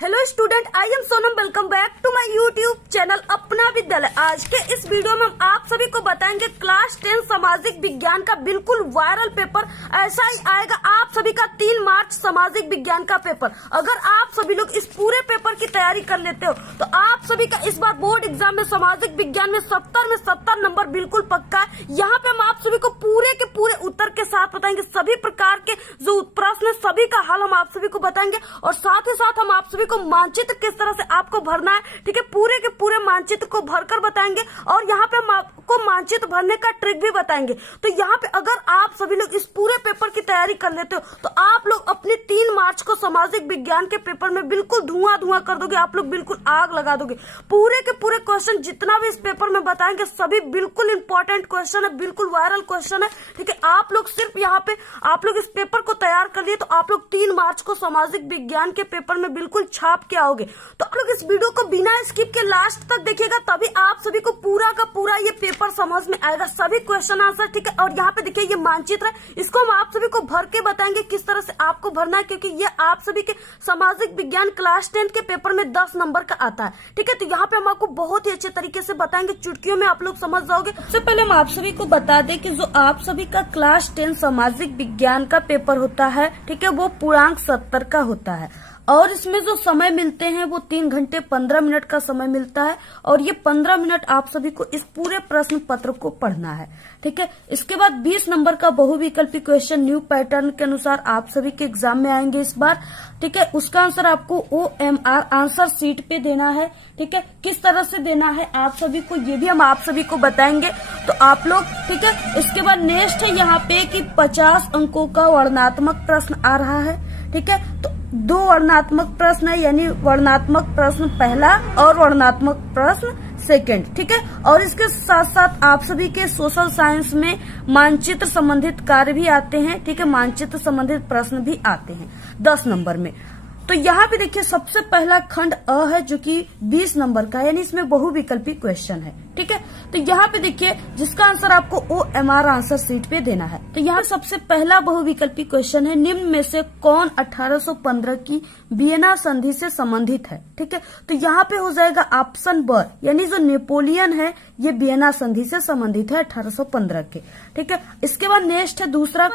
Hello student, I am Sonam. Welcome back to my YouTube channel Apna Vidyalaya. आज के इस video में हम आप सभी को बताएंगे क्लास 10 सामाजिक विज्ञान का बिल्कुल वायरल पेपर ऐसा ही आएगा। आप सभी का 3 मार्च सामाजिक विज्ञान का पेपर। अगर आप सभी लोग इस पूरे पेपर की तैयारी कर लेते हो तो आप सभी का इस बार बोर्ड एग्जाम में सामाजिक विज्ञान में 70 नंबर बिल्कुल पक्का है। यहाँ पे हम आप सभी को पूरे के पूरे उत्तर के साथ बताएंगे। सभी प्रकार के जो प्रश्न सभी का हल हम आप सभी को बताएंगे और साथ ही साथ हम आप सभी को मानचित्र किस तरह से आपको भरना है, ठीक है, पूरे के पूरे मानचित्र को भरकर बताएंगे और यहाँ पे हम आपको मानचित्र भरने का ट्रिक भी बताएंगे। तो यहाँ पे अगर आप सभी लोग इस पूरे पेपर की तैयारी कर लेते हो तो आप लोग अपने 3 मार्च को सामाजिक विज्ञान के पेपर में बिल्कुल धुआं कर दोगे। आप लोग बिल्कुल आग लगा दोगे। पूरे के पूरे क्वेश्चन जितना भी इस पेपर में बताएंगे सभी बिल्कुल इंपॉर्टेंट क्वेश्चन है, बिल्कुल वायरल क्वेश्चन है, ठीक है। आप लोग सिर्फ यहाँ पे आप लोग इस पेपर को तैयार कर लिए तो आप लोग 3 मार्च को सामाजिक विज्ञान के पेपर में बिल्कुल छाप के आओगे। तो आप लोग इस वीडियो को बिना स्किप के लास्ट तक देखिएगा, तभी आप सभी को पूरा का पूरा ये पेपर समझ में आएगा, सभी क्वेश्चन आंसर, ठीक है। और यहाँ पे देखिए ये मानचित्र है, इसको हम आप सभी को भर के बताएंगे किस तरह से आपको भरना है, क्योंकि ये आप सभी के सामाजिक विज्ञान क्लास 10 के पेपर में 10 नंबर का आता है, ठीक है। तो यहाँ पे हम आपको बहुत ही अच्छे तरीके से बताएंगे, चुटकियों में आप लोग समझ जाओगे। सबसे पहले हम आप सभी को बता दें कि जो आप सभी का क्लास 10 सामाजिक विज्ञान का पेपर होता है, ठीक है, वो पूर्णांक 70 का होता है और इसमें जो समय मिलते हैं वो 3 घंटे 15 मिनट का समय मिलता है और ये 15 मिनट आप सभी को इस पूरे प्रश्न पत्र को पढ़ना है, ठीक है। इसके बाद 20 नंबर का बहुविकल्पी क्वेश्चन न्यू पैटर्न के अनुसार आप सभी के एग्जाम में आएंगे इस बार, ठीक है। उसका आंसर आपको OMR आंसर शीट पे देना है, ठीक है। किस तरह से देना है आप सभी को ये भी हम आप सभी को बताएंगे, तो आप लोग, ठीक है। इसके बाद नेक्स्ट है यहाँ पे कि 50 अंकों का वर्णनात्मक प्रश्न आ रहा है, ठीक है। तो 2 वर्णनात्मक प्रश्न है, यानी वर्णनात्मक प्रश्न पहला और वर्णनात्मक प्रश्न सेकंड, ठीक है। और इसके साथ साथ आप सभी के सोशल साइंस में मानचित्र संबंधित कार्य भी आते हैं, ठीक है। मानचित्र संबंधित प्रश्न भी आते हैं 10 नंबर में। तो यहाँ पे देखिए सबसे पहला खंड अ है जो कि 20 नंबर का, यानी इसमें बहुविकल्पी क्वेश्चन है, ठीक है। तो यहाँ पे देखिए जिसका आंसर आपको OMR आंसर शीट पे देना है। तो यहाँ सबसे पहला बहुविकल्पी क्वेश्चन है, निम्न में से कौन 1815 की वियना संधि से संबंधित है, ठीक है। तो यहाँ पे हो जाएगा ऑप्शन ब, यानी जो नेपोलियन है ये वियना संधि से संबंधित है 1815 के, ठीक है। इसके बाद नेक्स्ट है दूसरा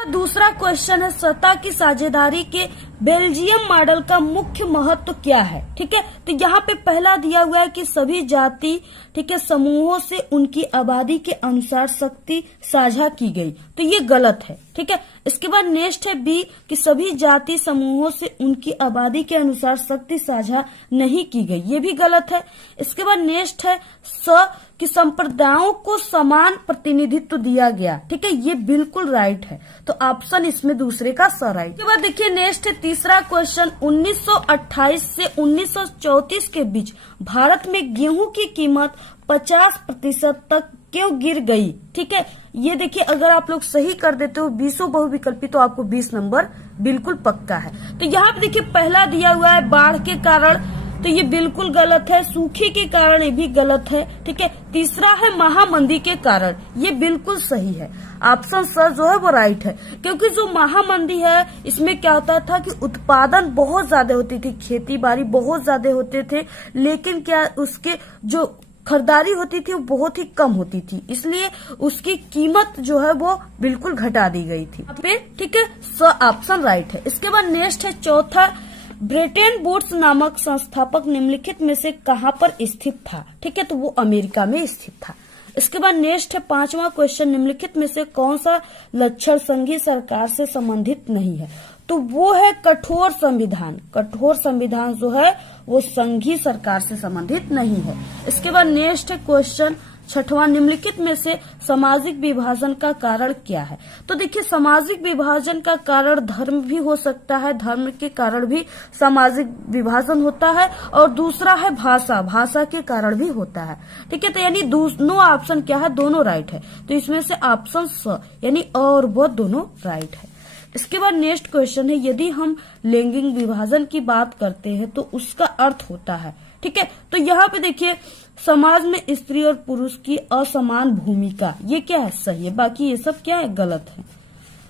क्वेश्चन है, सत्ता की साझेदारी के बेल्जियम मॉडल का मुख्य महत्व क्या है, ठीक है। तो यहाँ पे पहला दिया हुआ है कि सभी जाति, ठीक है, समूहों से उनकी आबादी के अनुसार शक्ति साझा की गई, तो ये गलत है, ठीक है। इसके बाद नेक्स्ट है बी कि सभी जाति समूहों से उनकी आबादी के अनुसार शक्ति साझा नहीं की गई, ये भी गलत है। इसके बाद नेक्स्ट है स कि संप्रदायों को समान प्रतिनिधित्व दिया गया, ठीक है, ये बिल्कुल राइट है। तो ऑप्शन इसमें दूसरे का स राइट। इसके बाद देखिए नेक्स्ट है तीसरा क्वेश्चन, 1928 से 1934 के बीच भारत में गेहूं की कीमत 50% तक क्यों गिर गई, ठीक है। ये देखिए अगर आप लोग सही कर देते हो 20 बहुविकल्पी तो आपको 20 नंबर बिल्कुल पक्का है। तो यहाँ पे देखिए पहला दिया हुआ है बाढ़ के कारण, तो ये बिल्कुल गलत है। सूखे के कारण ये भी गलत है, ठीक है। तीसरा है महामंदी के कारण, ये बिल्कुल सही है। ऑप्शन स जो है वो राइट है, क्योंकि जो महामंदी है इसमें क्या होता था कि उत्पादन बहुत ज्यादा होती थी, खेती बाड़ी बहुत ज्यादा होते थे, लेकिन क्या उसके जो खरीदारी होती थी वो बहुत ही कम होती थी, इसलिए उसकी कीमत जो है वो बिल्कुल घटा दी गई थी, ठीक है। स ऑप्शन राइट है। इसके बाद नेक्स्ट है चौथा, ब्रिटेन वुड्स नामक संस्थापक निम्नलिखित में से कहां पर स्थित था, ठीक है। तो वो अमेरिका में स्थित था। इसके बाद नेक्स्ट है 5वां क्वेश्चन, निम्नलिखित में से कौन सा लक्षण संघीय सरकार से संबंधित नहीं है, तो वो है कठोर संविधान। कठोर संविधान जो है वो संघीय सरकार से संबंधित नहीं है। इसके बाद नेक्स्ट है क्वेश्चन 6वां, निम्नलिखित में से सामाजिक विभाजन का कारण क्या है। तो देखिए सामाजिक विभाजन का कारण धर्म भी हो सकता है, धर्म के कारण भी सामाजिक विभाजन होता है, और दूसरा है भाषा के कारण भी होता है, ठीक है। तो यानी दोनों ऑप्शन क्या है, दोनों राइट है। तो इसमें से ऑप्शन स यानी और वो दोनों राइट है। इसके बाद नेक्स्ट क्वेश्चन है, यदि हम लैंगिक विभाजन की बात करते हैं तो उसका अर्थ होता है, ठीक है। तो यहाँ पे देखिए समाज में स्त्री और पुरुष की असमान भूमिका, ये क्या है, सही है, बाकी ये सब क्या है, गलत है।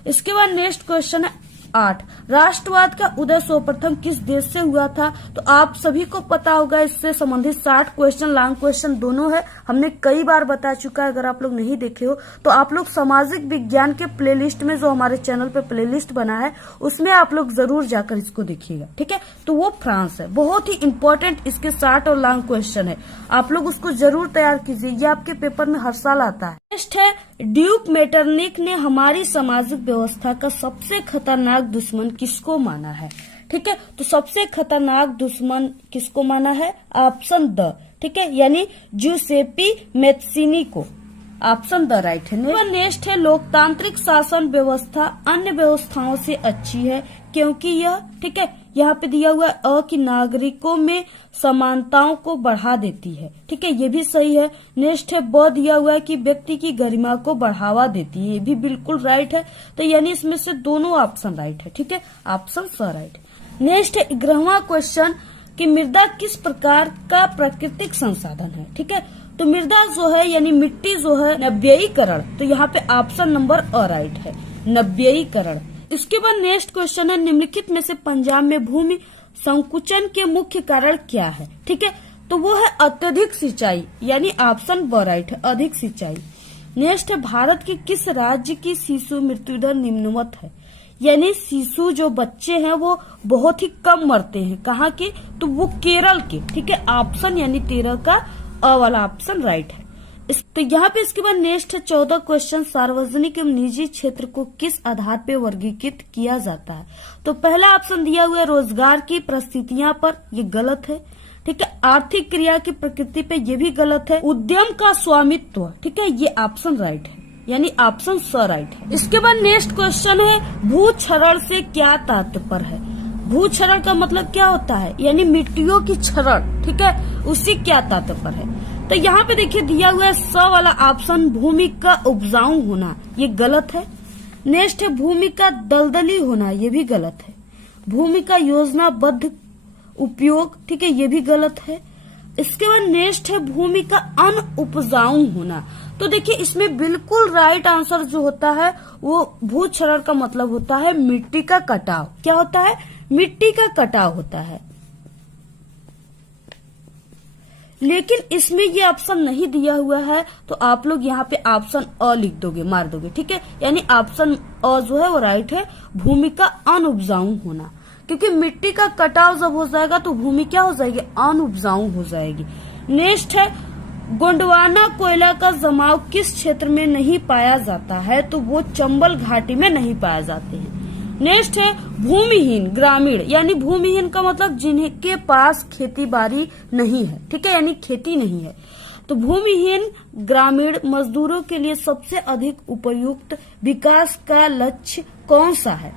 इसके बाद नेक्स्ट क्वेश्चन है 8 राष्ट्रवाद का उदय सर्वप्रथम किस देश से हुआ था? तो आप सभी को पता होगा, इससे संबंधित 60 क्वेश्चन लॉन्ग क्वेश्चन दोनों है, हमने कई बार बता चुका है। अगर आप लोग नहीं देखे हो तो आप लोग सामाजिक विज्ञान के प्लेलिस्ट में, जो हमारे चैनल पे प्लेलिस्ट बना है, उसमें आप लोग जरूर जाकर इसको देखिएगा, ठीक है। तो वो फ्रांस है, बहुत ही इंपॉर्टेंट इसके 60 और लॉन्ग क्वेश्चन है, आप लोग उसको जरूर तैयार कीजिए, ये आपके पेपर में हर साल आता है। नेक्स्ट है, ड्यूक मेटरनिक ने हमारी सामाजिक व्यवस्था का सबसे खतरनाक दुश्मन किसको माना है? ठीक है, तो सबसे खतरनाक दुश्मन किसको माना है? ऑप्शन द, ठीक है, यानी जूसेपी मैत्सिनी को। ऑप्शन द राइट है। नेक्स्ट है, लोकतांत्रिक शासन व्यवस्था अन्य व्यवस्थाओं से अच्छी है क्योंकि यह, ठीक है, यहाँ पे दिया हुआ है कि नागरिकों में समानताओं को बढ़ा देती है, ठीक है, ये भी सही है। नेक्स्ट है, ब दिया हुआ है कि व्यक्ति की गरिमा को बढ़ावा देती है, ये भी बिल्कुल राइट है। तो यानी इसमें से दोनों ऑप्शन राइट है, ठीक है, ऑप्शन स राइट है। नेक्स्ट है 11वां क्वेश्चन कि मृदा किस प्रकार का प्राकृतिक संसाधन है? ठीक है, तो मृदा जो है यानी मिट्टी जो है नव्ययीकरण, तो यहाँ पे ऑप्शन नंबर अ राइट है, नव्ययीकरण। इसके बाद नेक्स्ट क्वेश्चन है, निम्नलिखित में से पंजाब में भूमि संकुचन के मुख्य कारण क्या है? ठीक है, तो वो है अत्यधिक सिंचाई, यानी ऑप्शन ब राइट है, अधिक सिंचाई। नेक्स्ट है, भारत के किस राज्य की शिशु मृत्यु दर निम्नवत है? यानी शिशु जो बच्चे हैं वो बहुत ही कम मरते हैं, कहाँ के? तो वो केरल के, ठीक है, ऑप्शन यानी 13 का अ वाला ऑप्शन राइट है। तो यहाँ पे इसके बाद नेक्स्ट है 14 क्वेश्चन, सार्वजनिक एवं निजी क्षेत्र को किस आधार पे वर्गीकृत किया जाता है? तो पहला ऑप्शन दिया हुआ है रोजगार की परिस्थितियां पर, ये गलत है, ठीक है। आर्थिक क्रिया की प्रकृति पे, ये भी गलत है। उद्यम का स्वामित्व, ठीक है, ये ऑप्शन राइट है, यानी ऑप्शन स राइट है। इसके बाद नेक्स्ट क्वेश्चन है, भूक्षरण से क्या तात्पर्य है? भूक्षरण का मतलब क्या होता है? यानी मिट्टियों की क्षरण, ठीक है, उससे क्या तात्पर्य है? तो यहाँ पे देखिए दिया हुआ है स वाला ऑप्शन, भूमि का उपजाऊ होना, ये गलत है। नेक्स्ट है, भूमि का दलदली होना, ये भी गलत है। भूमि का योजनाबद्ध उपयोग, ठीक है, ये भी गलत है। इसके बाद नेक्स्ट है, भूमि का अनउपजाऊ होना। तो देखिए इसमें बिल्कुल राइट आंसर जो होता है वो भूक्षरण का मतलब होता है मिट्टी का कटाव। क्या होता है? मिट्टी का कटाव होता है। लेकिन इसमें ये ऑप्शन नहीं दिया हुआ है, तो आप लोग यहाँ पे ऑप्शन अ लिख दोगे, मार दोगे, ठीक है, यानी ऑप्शन अ जो है वो राइट है, भूमि का अनउपजाऊ होना। क्योंकि मिट्टी का कटाव जब हो जाएगा तो भूमि क्या हो जाएगी? अनउपजाऊ हो जाएगी। नेक्स्ट है, गोंडवाना कोयला का जमाव किस क्षेत्र में नहीं पाया जाता है? तो वो चंबल घाटी में नहीं पाए जाते हैं। नेक्स्ट है, भूमिहीन ग्रामीण, यानी भूमिहीन का मतलब जिनके पास खेती बाड़ी नहीं है, ठीक है, यानी खेती नहीं है। तो भूमिहीन ग्रामीण मजदूरों के लिए सबसे अधिक उपयुक्त विकास का लक्ष्य कौन सा है?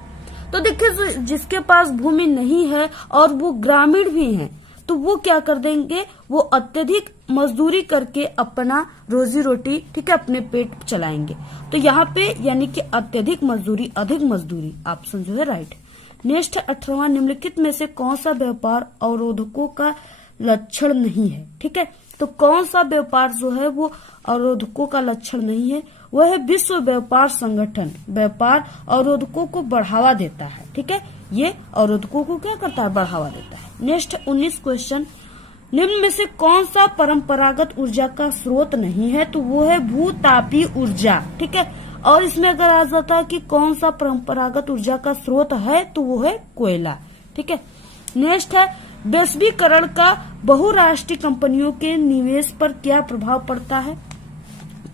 तो देखिए जिसके पास भूमि नहीं है और वो ग्रामीण भी हैं, तो वो क्या कर देंगे? वो अत्यधिक मजदूरी करके अपना रोजी रोटी, ठीक है, अपने पेट चलाएंगे। तो यहाँ पे यानी कि अत्यधिक मजदूरी, अधिक मजदूरी, ऑप्शन जो है राइट। नेक्स्ट 18वां, निम्नलिखित में से कौन सा व्यापार अवरोधकों का लक्षण नहीं है? ठीक है, तो कौन सा व्यापार जो है वो अवरोधकों का लक्षण नहीं है? वह है विश्व व्यापार संगठन, व्यापार अवरोधकों को बढ़ावा देता है, ठीक है, ये अवरोधकों को क्या करता है? बढ़ावा देता है। नेक्स्ट 19 क्वेश्चन, निम्न में से कौन सा परंपरागत ऊर्जा का स्रोत नहीं है? तो वो है भूतापीय ऊर्जा, ठीक है, और इसमें अगर आ जाता है कि कौन सा परंपरागत ऊर्जा का स्रोत है, तो वो है कोयला, ठीक है। नेक्स्ट है, वैश्वीकरण का बहुराष्ट्रीय कंपनियों के निवेश पर क्या प्रभाव पड़ता है?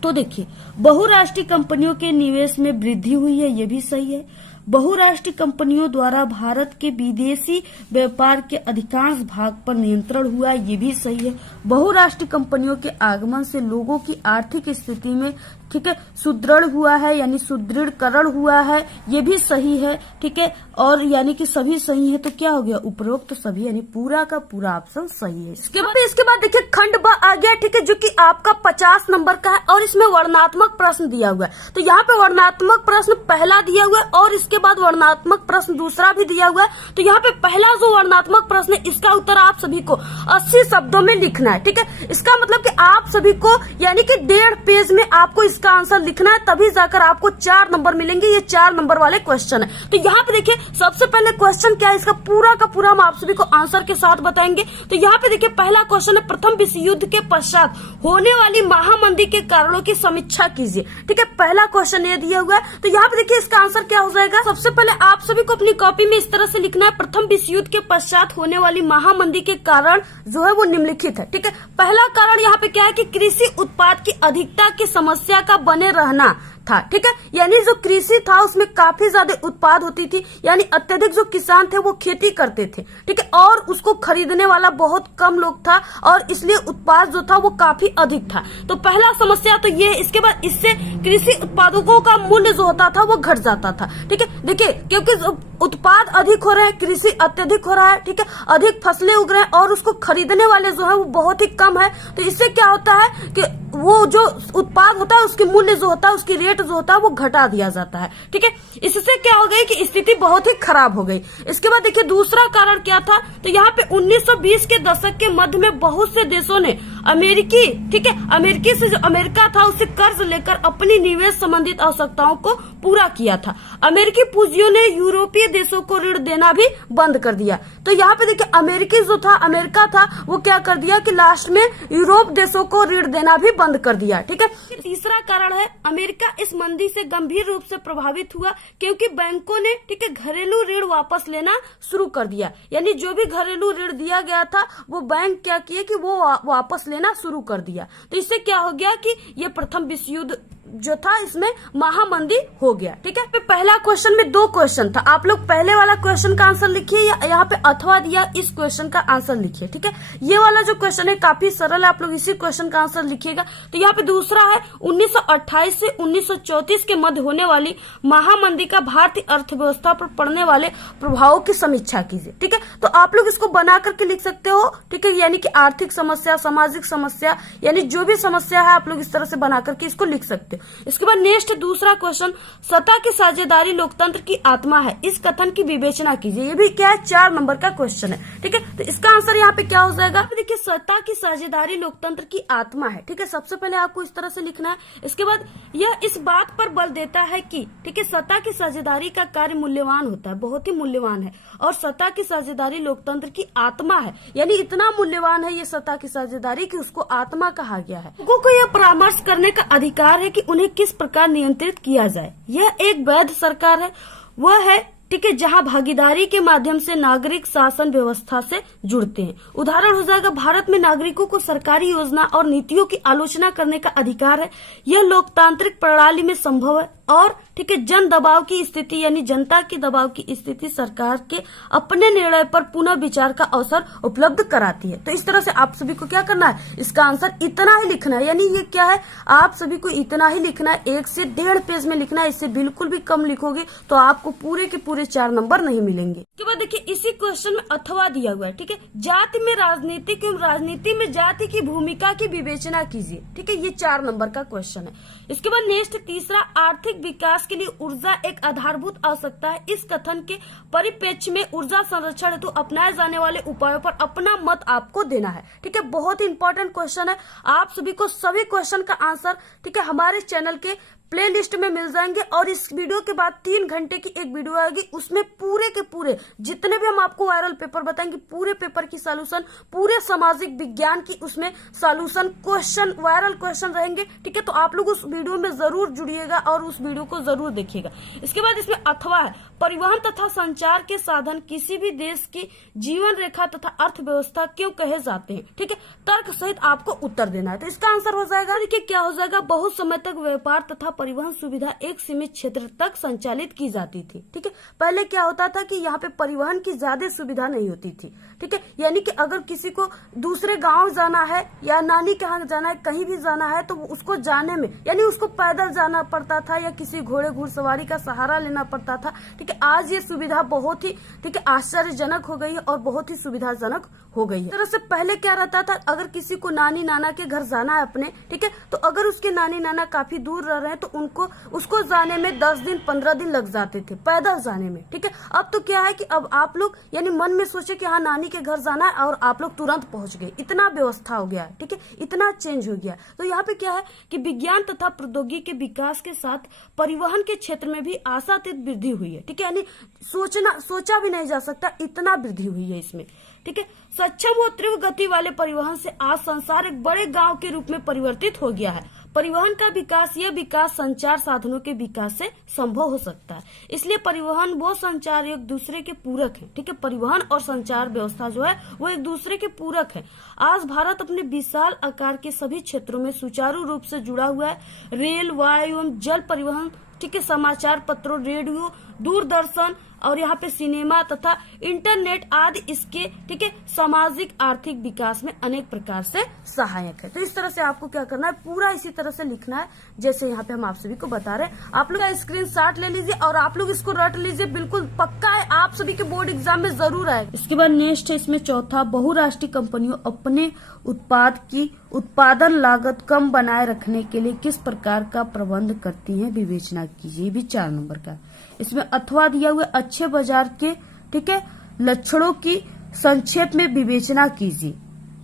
तो देखिए बहुराष्ट्रीय कंपनियों के निवेश में वृद्धि हुई है, ये भी सही है। बहुराष्ट्रीय कंपनियों द्वारा भारत के विदेशी व्यापार के अधिकांश भाग पर नियंत्रण हुआ, ये भी सही है। बहुराष्ट्रीय कंपनियों के आगमन से लोगों की आर्थिक स्थिति में, ठीक है, सुदृढ़ हुआ है, यानी सुदृढ़करण हुआ है, ये भी सही है, ठीक है, और यानी कि सभी सही है। तो क्या हो गया? उपरोक्त सभी, यानी पूरा का पूरा ऑप्शन सही है। इसके बाद देखिए खंड ब आ गया, ठीक है, जो कि आपका 50 नंबर का है और इसमें वर्णनात्मक प्रश्न दिया हुआ है। तो यहाँ पे वर्णनात्मक प्रश्न पहला दिया हुआ है और इसके बाद वर्णनात्मक प्रश्न दूसरा भी दिया हुआ है। तो यहाँ पे पहला जो वर्णनात्मक प्रश्न है, इसका उत्तर आप सभी को 80 शब्दों में लिखना है, ठीक है। इसका मतलब कि आप सभी को यानी कि 1.5 पेज में आपको इसका आंसर लिखना है, तभी जाकर आपको 4 नंबर मिलेंगे। ये 4 नंबर वाले क्वेश्चन है। तो यहाँ पे देखिए सबसे पहले क्वेश्चन क्या है, इसका पूरा का पूरा हम आप सभी को आंसर के साथ बताएंगे। तो यहाँ पे देखिए पहला क्वेश्चन है, प्रथम विश्व युद्ध के पश्चात होने वाली महामंदी के कारणों की समीक्षा कीजिए। ठीक है, पहला क्वेश्चन ये दिया हुआ है। तो यहाँ पे देखिए इसका आंसर क्या हो जाएगा। सबसे पहले आप सभी को अपनी कॉपी में इस तरह से लिखना है, प्रथम विश्व युद्ध के पश्चात होने वाली महामंदी के कारण जो है वो निम्नलिखित है। ठीक है, पहला कारण यहाँ पे क्या है कि कृषि उत्पाद की अधिकता की समस्या का बने रहना था। ठीक है, यानी जो कृषि था उसमें काफी ज्यादा उत्पाद होती थी, यानी अत्यधिक जो किसान थे वो खेती करते थे। ठीक है, और उसको खरीदने वाला बहुत कम लोग था और इसलिए उत्पाद जो था वो काफी अधिक था। तो पहला समस्या तो ये। इसके बाद इससे कृषि उत्पादकों का मूल्य जो होता था वो घट जाता था। ठीक है, देखिए क्योंकि उत्पाद अधिक हो रहे हैं, कृषि अत्यधिक हो रहा है। ठीक है, अधिक फसलें उग रहे हैं और उसको खरीदने वाले जो है वो बहुत ही कम है। तो इससे क्या होता है कि वो जो उत्पाद होता है उसके मूल्य जो होता है, उसकी रेट जो होता है वो घटा दिया जाता है। ठीक है, इससे क्या हो गई कि स्थिति बहुत ही खराब हो गई। इसके बाद देखिए दूसरा कारण क्या था। तो यहाँ पे 1920 के दशक के मध्य में बहुत से देशों ने अमेरिकी से जो अमेरिका था उससे कर्ज लेकर अपनी निवेश संबंधित आवश्यकताओं को पूरा किया था। अमेरिकी पूंजियों ने यूरोपीय देशों को ऋण देना भी बंद कर दिया। तो यहाँ पे देखिए अमेरिका था वो क्या कर दिया कि लास्ट में यूरोप देशों को ऋण देना भी बंद कर दिया। ठीक है, तीसरा कारण है, अमेरिका इस मंदी से गंभीर रूप से प्रभावित हुआ क्योंकि बैंकों ने घरेलू ऋण वापस लेना शुरू कर दिया। यानी जो भी घरेलू ऋण दिया गया था वो बैंक क्या किए कि वो वापस लेना शुरू कर दिया। तो इससे क्या हो गया कि ये प्रथम विश्व युद्ध जो था इसमें महामंदी हो गया। ठीक है, पहला क्वेश्चन में 2 क्वेश्चन था। आप लोग पहले वाला क्वेश्चन का आंसर लिखिए या यहाँ पे अथवा दिया इस क्वेश्चन का आंसर लिखिए। ठीक है, ये वाला जो क्वेश्चन है काफी सरल है, आप लोग इसी क्वेश्चन का आंसर लिखिएगा। तो यहाँ पे दूसरा है, 1928 से 1934 के मध्य होने वाली महामंदी का भारतीय अर्थव्यवस्था पर पड़ने वाले प्रभावों की समीक्षा कीजिए। ठीक है, तो आप लोग इसको बना करके लिख सकते हो। ठीक है, यानी कि आर्थिक समस्या, सामाजिक समस्या, यानी जो भी समस्या है आप लोग इस तरह से बना करके इसको लिख सकते हो। इसके बाद नेक्स्ट दूसरा क्वेश्चन, सत्ता की साझेदारी लोकतंत्र की आत्मा है, इस कथन की विवेचना कीजिए। ये भी क्या है, 4 नंबर का क्वेश्चन है। ठीक है, तो इसका आंसर यहाँ पे क्या हो जाएगा। देखिए सत्ता की साझेदारी लोकतंत्र की आत्मा है। ठीक है, सबसे पहले आपको इस तरह से लिखना है। इसके बाद यह इस बात पर बल देता है कि ठीक है सत्ता की साझेदारी का कार्य मूल्यवान होता है, बहुत ही मूल्यवान है, और सत्ता की साझेदारी लोकतंत्र की आत्मा है, यानी इतना मूल्यवान है ये सत्ता की साझेदारी कि उसको आत्मा कहा गया है। लोगों को यह परामर्श करने का अधिकार है कि उन्हें किस प्रकार नियंत्रित किया जाए। यह एक वैध सरकार है, वह है ठीक है जहां भागीदारी के माध्यम से नागरिक शासन व्यवस्था से जुड़ते हैं। उदाहरण हो जाएगा, भारत में नागरिकों को सरकारी योजना और नीतियों की आलोचना करने का अधिकार है। यह लोकतांत्रिक प्रणाली में संभव है। और ठीक है जन दबाव की स्थिति यानी जनता की दबाव की स्थिति सरकार के अपने निर्णय पर पुनः विचार का अवसर उपलब्ध कराती है। तो इस तरह से आप सभी को क्या करना है, इसका आंसर इतना ही लिखना है। यानी ये क्या है, आप सभी को इतना ही लिखना है, 1 से 1.5 पेज में लिखना है। इससे बिल्कुल भी कम लिखोगे तो आपको पूरे के पूरे 4 नंबर नहीं मिलेंगे। इसके बाद देखिए इसी क्वेश्चन में अथवा दिया हुआ है। ठीक है, जाति में राजनीति एवं राजनीति में जाति की भूमिका की विवेचना कीजिए। ठीक है, ये 4 नंबर का क्वेश्चन है। इसके बाद नेक्स्ट तीसरा, आर्थिक विकास के लिए ऊर्जा एक आधारभूत आवश्यकता है। इस कथन के परिप्रेक्ष्य में ऊर्जा संरक्षण हेतु अपनाए जाने वाले उपायों पर अपना मत आपको देना है। ठीक है, बहुत ही इंपॉर्टेंट क्वेश्चन है। आप सभी को सभी क्वेश्चन का आंसर ठीक है हमारे चैनल के प्ले लिस्ट में मिल जाएंगे। और इस वीडियो के बाद 3 घंटे की एक वीडियो आएगी, उसमें पूरे के पूरे जितने भी हम आपको वायरल पेपर बताएंगे, पूरे पेपर की सॉल्यूशन, पूरे सामाजिक विज्ञान की उसमें सॉल्यूशन क्वेश्चन, वायरल क्वेश्चन रहेंगे। ठीक है, तो आप लोग उस वीडियो में जरूर जुड़िएगा और उस वीडियो को जरूर देखिएगा। इसके बाद इसमें अथवा है, परिवहन तथा संचार के साधन किसी भी देश की जीवन रेखा तथा अर्थव्यवस्था क्यों कहे जाते हैं। ठीक है, तर्क सहित आपको उत्तर देना है। तो इसका आंसर हो जाएगा, देखिए क्या हो जाएगा, बहुत समय तक व्यापार तथा परिवहन सुविधा एक सीमित क्षेत्र तक संचालित की जाती थी। ठीक है, पहले क्या होता था कि यहाँ पे परिवहन की ज्यादा सुविधा नहीं होती थी। ठीक है, यानी कि अगर किसी को दूसरे गांव जाना है या नानी के यहाँ जाना है, कहीं भी जाना है, तो उसको जाने में यानी उसको पैदल जाना पड़ता था या किसी घोड़े घुड़सवारी का सहारा लेना पड़ता था। ठीक ठीक है, आज ये सुविधा बहुत ही ठीक है आश्चर्यजनक हो गई है और बहुत ही सुविधाजनक हो गई है। तरह से पहले क्या रहता था, अगर किसी को नानी नाना के घर जाना है अपने, ठीक है, तो अगर उसके नानी नाना काफी दूर रह रहे हैं तो उसको जाने में 10 दिन 15 दिन लग जाते थे पैदल जाने में। ठीक है, अब तो क्या है कि अब आप लोग यानी मन में सोचे कि हाँ नानी के घर जाना है और आप लोग तुरंत पहुंच गए, इतना व्यवस्था हो गया है। ठीक है, इतना चेंज हो गया। तो यहाँ पे क्या है कि विज्ञान तथा प्रौद्योगिकी के विकास के साथ परिवहन के क्षेत्र में भी आशातीत वृद्धि हुई है। ठीक है, यानी सोचा भी नहीं जा सकता इतना वृद्धि हुई है इसमें। ठीक है, सक्षम व तीव्र गति वाले परिवहन से आज संसार एक बड़े गांव के रूप में परिवर्तित हो गया है। परिवहन का विकास, यह विकास संचार साधनों के विकास से संभव हो सकता है। इसलिए परिवहन वो संचार एक दूसरे के पूरक है। ठीक है, परिवहन और संचार व्यवस्था जो है वो एक दूसरे के पूरक है। आज भारत अपने विशाल आकार के सभी क्षेत्रों में सुचारू रूप से जुड़ा हुआ है। रेल, वायु एवं जल परिवहन, ठीक है, समाचार पत्रों, रेडियो, दूरदर्शन और यहाँ पे सिनेमा तथा इंटरनेट आदि इसके ठीक है सामाजिक आर्थिक विकास में अनेक प्रकार से सहायक है। तो इस तरह से आपको क्या करना है, पूरा इसी तरह से लिखना है जैसे यहाँ पे हम आप सभी को बता रहे हैं। आप लोग का स्क्रीनशॉट ले लीजिए और आप लोग इसको रट लीजिए, बिल्कुल पक्का है आप सभी के बोर्ड एग्जाम में जरूर आए। इसके बाद नेक्स्ट है इसमें चौथा, बहुराष्ट्रीय कंपनियों अपने उत्पाद की उत्पादन लागत कम बनाए रखने के लिए किस प्रकार का प्रबंध करती हैं, विवेचना कीजिए। ये भी 4 नंबर का। इसमें अथवा दिया हुआ अच्छे बाजार के ठीक है लक्षणों की संक्षेप में विवेचना कीजिए।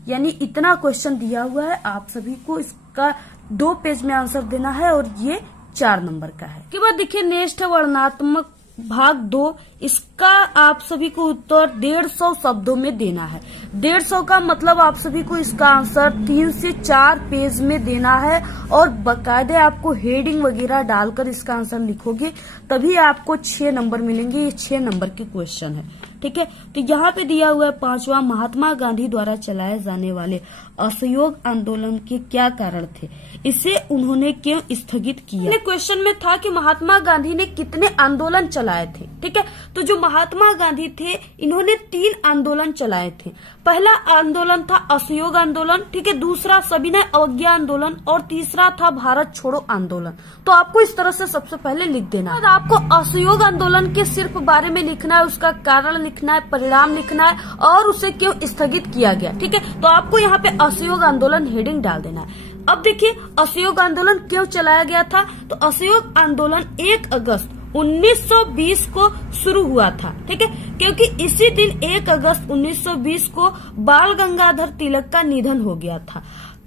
यानी इतना क्वेश्चन दिया हुआ है, आप सभी को इसका 2 पेज में आंसर देना है और ये 4 नंबर का है। उसके बाद देखिए नेक्स्ट है वर्णनात्मक भाग 2। इसका आप सभी को उत्तर 150 शब्दों में देना है। 150 का मतलब आप सभी को इसका आंसर 3 से 4 पेज में देना है और बकायदे आपको हेडिंग वगैरह डालकर इसका आंसर लिखोगे तभी आपको 6 नंबर मिलेंगे। ये 6 नंबर के क्वेश्चन है। ठीक है, तो यहाँ पे दिया हुआ है 5वां, महात्मा गांधी द्वारा चलाए जाने वाले असहयोग आंदोलन के क्या कारण थे, इसे उन्होंने क्यों स्थगित किया। क्वेश्चन में था कि महात्मा गांधी ने कितने आंदोलन चलाए थे। ठीक है, तो जो महात्मा गांधी थे इन्होंने 3 आंदोलन चलाए थे। पहला आंदोलन था असहयोग आंदोलन, ठीक है, दूसरा सविनय अवज्ञा आंदोलन और तीसरा था भारत छोड़ो आंदोलन। तो आपको इस तरह से सबसे पहले लिख देना है। आपको असहयोग आंदोलन के सिर्फ बारे में लिखना है, उसका कारण लिखना है, परिणाम लिखना है और उसे क्यों स्थगित किया गया। ठीक है, तो आपको यहाँ पे असहयोग आंदोलन हेडिंग डाल देना है। अब देखिए असहयोग आंदोलन क्यों चलाया गया था, तो असहयोग आंदोलन 1 अगस्त 1920 को शुरू हुआ था। ठीक है, क्योंकि इसी दिन 1 अगस्त 1920 को बाल गंगाधर तिलक का निधन हो गया था।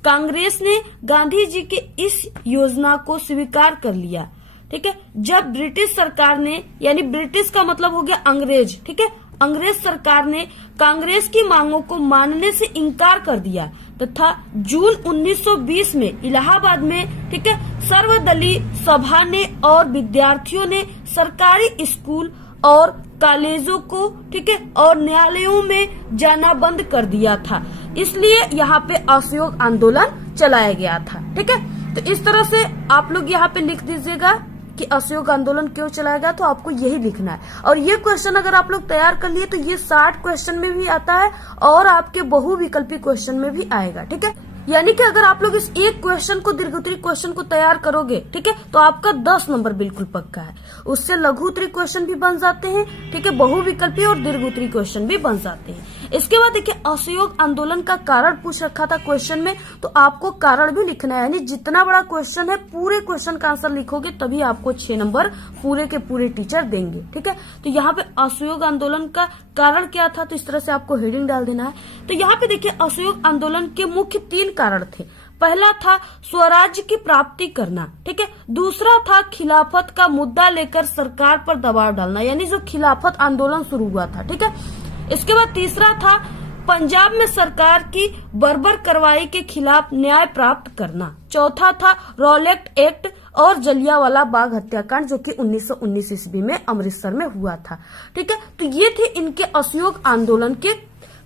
कांग्रेस ने गांधी जी की इस योजना को स्वीकार कर लिया। ठीक है, जब ब्रिटिश सरकार ने, यानी ब्रिटिश का मतलब हो गया अंग्रेज, ठीक है, अंग्रेज सरकार ने कांग्रेस की मांगों को मानने से इनकार कर दिया तथा जून 1920 में इलाहाबाद में ठीक है सर्वदलीय सभा ने और विद्यार्थियों ने सरकारी स्कूल और कॉलेजों को ठीक है और न्यायालयों में जाना बंद कर दिया था। इसलिए यहाँ पे असहयोग आंदोलन चलाया गया था। ठीक है, तो इस तरह से आप लोग यहाँ पे लिख दीजिएगा कि असहयोग आंदोलन क्यों चलाया गया, तो आपको यही लिखना है। और ये क्वेश्चन अगर आप लोग तैयार कर लिए तो ये 60 क्वेश्चन में भी आता है और आपके बहुविकल्पी क्वेश्चन में भी आएगा। ठीक है, यानी कि अगर आप लोग इस एक क्वेश्चन को दीर्घोत्तरी क्वेश्चन को तैयार करोगे, ठीक है, तो आपका 10 नंबर बिल्कुल पक्का है। उससे लघुत्तरी क्वेश्चन भी बन जाते हैं, ठीक है, बहुविकल्पी और दीर्घोत्तरी क्वेश्चन भी बन जाते हैं। इसके बाद देखिए असहयोग आंदोलन का कारण पूछ रखा था क्वेश्चन में, तो आपको कारण भी लिखना है। यानी जितना बड़ा क्वेश्चन है पूरे क्वेश्चन का आंसर लिखोगे तभी आपको 6 नंबर पूरे के पूरे टीचर देंगे। ठीक है, तो यहाँ पे असहयोग आंदोलन का कारण क्या था, तो इस तरह से आपको हेडिंग डाल देना है। तो यहाँ पे देखिए असहयोग आंदोलन के मुख्य 3 कारण थे। पहला था स्वराज्य की प्राप्ति करना, ठीक है, दूसरा था खिलाफत का मुद्दा लेकर सरकार पर दबाव डालना, यानी जो खिलाफत आंदोलन शुरू हुआ था। ठीक है, इसके बाद तीसरा था पंजाब में सरकार की बर्बर कार्रवाई के खिलाफ न्याय प्राप्त करना, चौथा था रॉलेट एक्ट और जलियांवाला बाग हत्याकांड जो कि 1919 ईस्वी में अमृतसर में हुआ था। ठीक है, तो ये थे इनके असहयोग आंदोलन के